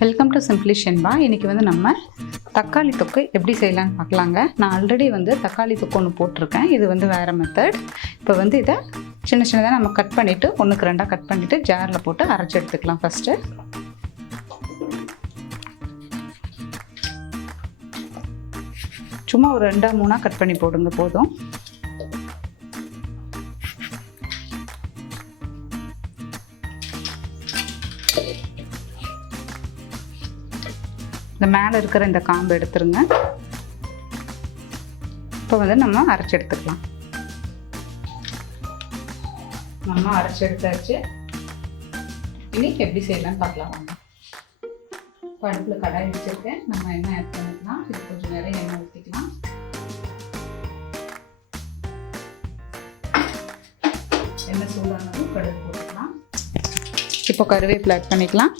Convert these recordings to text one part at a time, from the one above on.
Welcome to simply Shenba. இன்றைக்கி வந்து நம்ம தக்காளி தொக்கு எப்படி செய்யலான்னு பார்க்கலாங்க. நான் ஆல்ரெடி வந்து தக்காளி தொக்கு ஒன்று போட்டிருக்கேன். இது வந்து வேறு மெத்தட். இப்போ வந்து இதை சின்ன சின்னதாக நம்ம கட் பண்ணிவிட்டு 1க்கு 2 கட் பண்ணிவிட்டு ஜாரில் போட்டு அரைச்சி எடுத்துக்கலாம். ஃபஸ்ட்டு சும்மா ஒரு 2-3 கட் பண்ணி போடுங்க போதும். இந்த மேலே இருக்கிற இந்த காம்பு எடுத்துருங்க. இப்போ வந்து நம்ம அரைச்சி எடுத்துக்கலாம். நம்ம அரைச்சி எடுத்தாச்சு. இன்னைக்கு எப்படி செய்யலாம்னு பார்க்கலாம் வாங்க. இப்போ அடுப்பில் கடாய் வச்சுருக்கேன். நம்ம எண்ணெய் ஆட் பண்ணிக்கலாம். இது கொஞ்சம் நிறைய எண்ணெய் ஊற்றிக்கலாம். எண்ணெய் சூடானதும் கடுகு போட்டுக்கலாம். இப்போ கருவேப்பிலை ஆட் பண்ணிக்கலாம்.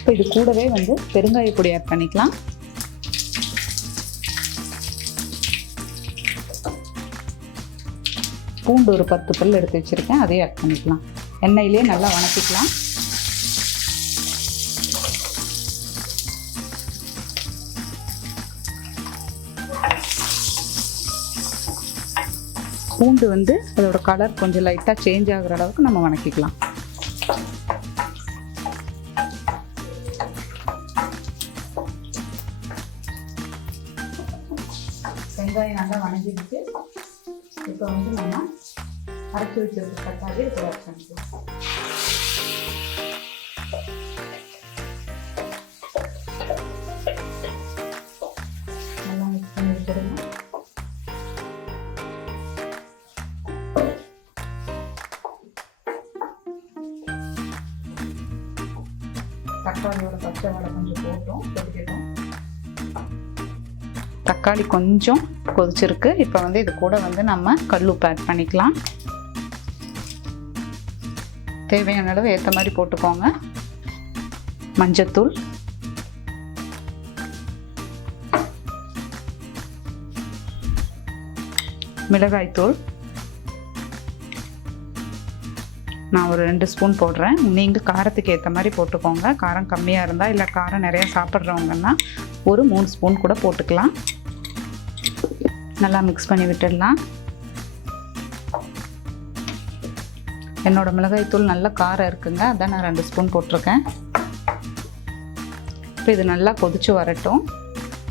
இப்போ இது கூடவே வந்து பெருங்காய பொடி ஆட் பண்ணிக்கலாம். பூண்டு ஒரு 10 பல் எடுத்து வச்சுருக்கேன், அதையும் ஆட் பண்ணிக்கலாம். எண்ணெயிலே நல்லா வணக்கிக்கலாம். பூண்டு வந்து அதோட கலர் கொஞ்சம் லைட்டாக சேஞ்ச் ஆகுற அளவுக்கு நம்ம வணக்கிக்கலாம். வெங்காயம் நல்லா வணங்கிடுச்சு. இப்போ வந்து நம்ம அரைச்சி வச்சிருக்க தக்காளி இது ஆட் பண்ணிக்கலாம். நல்லா மிக்ஸ் பண்ணி வச்சிருங்க. தக்காளியோட பச்சை வடை கொஞ்சம் போட்டோம், கொதிக்கட்டும். தக்காளி கொஞ்சம் கொதிச்சிருக்கு. இப்போ வந்து இது கூட வந்து நம்ம கல்லுப்பு ஆட் பண்ணிக்கலாம். தேவையான அளவு ஏற்ற மாதிரி போட்டுக்கோங்க. மஞ்சத்தூள், மிளகாய்த்தூள் நான் ஒரு 2 ஸ்பூன் போடுறேன். நீங்கள் காரத்துக்கு ஏற்ற மாதிரி போட்டுக்கோங்க. காரம் கம்மியாக இருந்தால் இல்லை காரம் நிறையா சாப்பிட்றவங்கன்னா ஒரு 3 ஸ்பூன் கூட போட்டுக்கலாம். நல்லா மிக்ஸ் பண்ணி விட்டுடலாம். என்னோடய மிளகாய்த்தூள் நல்ல காரம் இருக்குங்க, அதான் நான் 2 ஸ்பூன் போட்டிருக்கேன். இப்போ இது நல்லா கொதித்து வரட்டும்.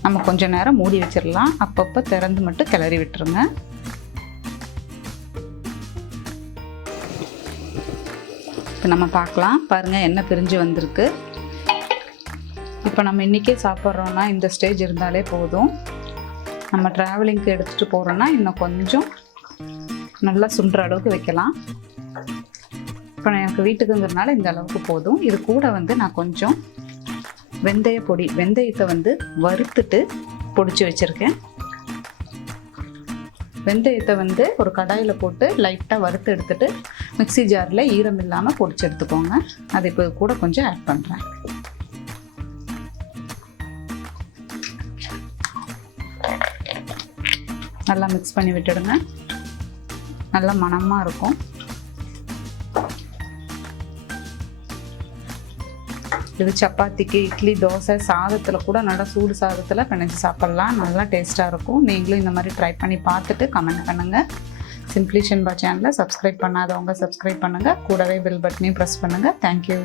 நம்ம கொஞ்சம் நேரம் மூடி வச்சிடலாம். அப்பப்போ திறந்து மட்டும் கிளறி விட்டுருங்க. இப்போ நம்ம பார்க்கலாம். பாருங்கள், எண்ணெய் பிரிஞ்சு வந்திருக்கு. இப்போ நம்ம இன்றைக்கே சாப்பிட்றோன்னா இந்த ஸ்டேஜ் இருந்தாலே போதும். நம்ம ட்ராவலிங்க்கு எடுத்துகிட்டு போகிறோன்னா இன்னும் கொஞ்சம் நல்லா சுண்டுற அளவுக்கு வைக்கலாம். இப்போ எனக்கு வீட்டுக்குங்கிறதுனால இந்த அளவுக்கு போதும். இது கூட வந்து நான் கொஞ்சம் வெந்தயத்தை வந்து வறுத்துட்டு பொடிச்சு வச்சுருக்கேன். வெந்தயத்தை வந்து ஒரு கடாயில் போட்டு லைட்டாக வறுத்து எடுத்துட்டு மிக்ஸி ஜாரில் ஈரம் இல்லாமல் பொடிச்சு எடுத்துக்கோங்க. அது இப்போ கூட கொஞ்சம் ஆட் பண்ணுறேன். நல்லா மிக்ஸ் பண்ணி விட்டுடுங்க. நல்லா மணமாக இருக்கும். இது சப்பாத்திக்கு, இட்லி, தோசை, சாதத்தில் கூட நல்லா சூடு சாதத்தில் பிணைஞ்சு சாப்பிட்லாம். நல்லா டேஸ்ட்டாக இருக்கும். நீங்களும் இந்த மாதிரி ட்ரை பண்ணி பார்த்துட்டு கமெண்ட் பண்ணுங்கள். சிம்பிளி ஷென்பா சேனலை சப்ஸ்கிரைப் பண்ணாதவங்க சப்ஸ்கிரைப் பண்ணுங்கள். கூடவே பெல் பட்டனையும் ப்ரெஸ் பண்ணுங்கள். தேங்க்யூ.